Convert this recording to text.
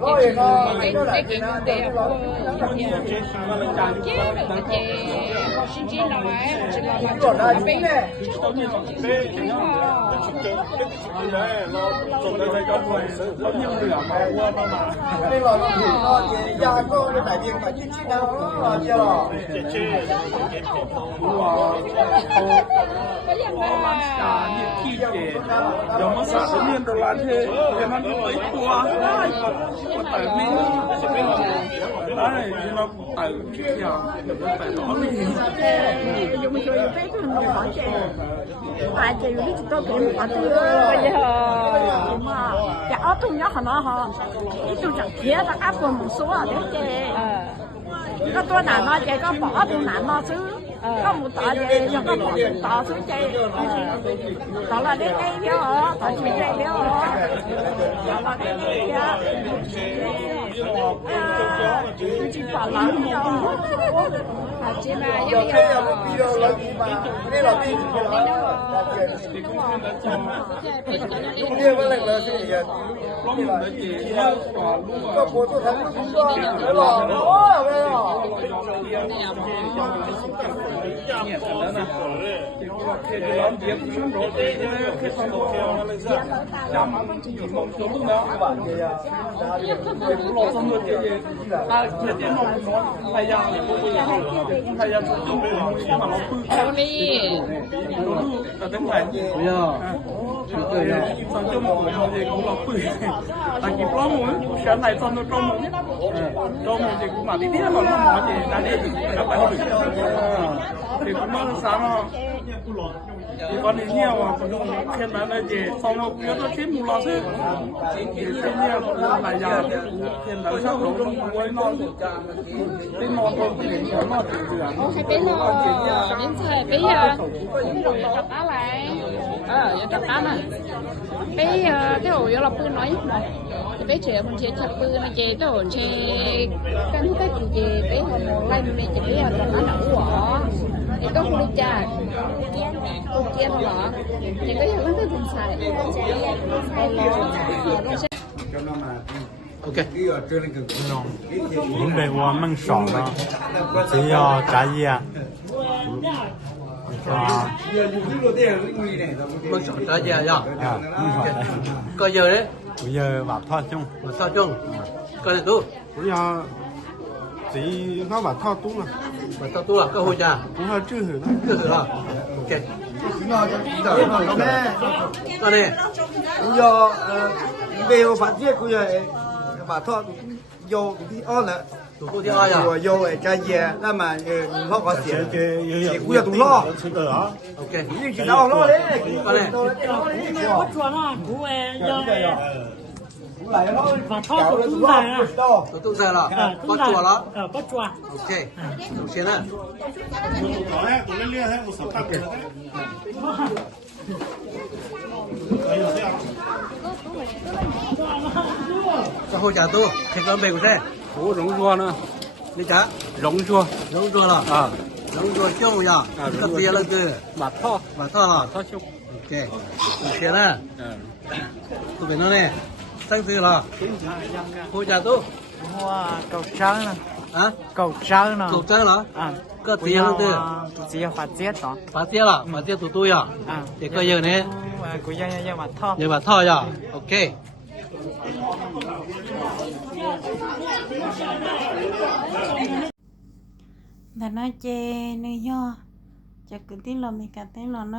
chị cái gì cũng đẹp chứ là chị học sinh chỉ là vậy chỉ là cho nó biết đây là nó gia có cái đại biên mà chính trị nào nó chưa là giống như xã tự nhiên đồ là thế em ăn lấy tua mà tại mình đấy thì nó tại kiểu tại đó mình dùng cho những cái thằng họ chơi ai chơi những cái tôi cũng họ chơi mà cái ở trong nhớ họ cái tôi chẳng thiết là áp vào một số ở đấy chơi có tôi nào nó chơi có bỏ tôi nào nó xứ có một tờ chơi có bỏ tờ xứ chơi đó là đến đây theo họ tờ chơi đây theo họ đó là đến đây chỉ bỏ lắm nhau chị mà giờ cái video là gì mà cái là gì lúc kia vẫn là cái gì có bộ tôi thấy nó cũng có cái lò đó đi xong cho một gì cũng là quỷ tại kịp lo muốn sáng này xong nó cho một gì cũng mà đi tiếp mà nó nói gì đã đi các bạn thì cũng nó sáng nó thì con đi nhiều mà còn khen là gì xong nó biết nó kiếm một lọ chứ thì cái nhiều còn lại giờ khen là sao nó không quay non cái non thôi thì nó bây giờ đến thời bây giờ tập á lại tập á này bây giờ cái ổ là pư nói bây giờ mình chỉ tập pư là chỉ cái ổ chỉ cái gì bây giờ một lần mình chỉ bây giờ tập á nấu quả thì có không cha không kia thôi hả chỉ có giờ nó tới vùng xài OK，准备我们烧了，只要炸盐，啊，mình sợ trái gì à? Có giờ đấy, bây giờ vào thoa chung, mà sao chung? Có này tu, bây giờ chỉ nó bảo thao tung à mà sao tu là cơ hội cha, cũng hơi chưa hiểu đó cứ thử là, OK. Có này, bây giờ đều phát triển bây giờ bà thọ vô đi on nữa tụi cô đi ai à? vô vô cái gì đó mà nó có tiền thì cũng là tụi lo OK. nhưng chỉ đâu lo đấy Có này, có chuẩn à cú lại nó và thọ của chúng ta à tụi tôi ra là, có chùa đó, có chuẩn OK. Đầu tiên á, cơ hội cha tu, thì con về của xe, ủa rong chua nữa đi chả, rong chua là, à rong chua chung ya, cái tiền là cái, mà thọ là, thọ chung OK. Đầu tiên á, tụi mình nó này, sang từ là, hội cha tu, mua cầu trắng nè hả? cầu trắng nè Cầu trái là, à cái tiền là cái. chỉ phát tiết đó Phát tiết là, phát tiết tụi tôi à? Thì có giờ này, của dân mà thọ giờ mà thôi à? OK. là nó chê nơi nho chắc cứ tin là mình cả tin là nó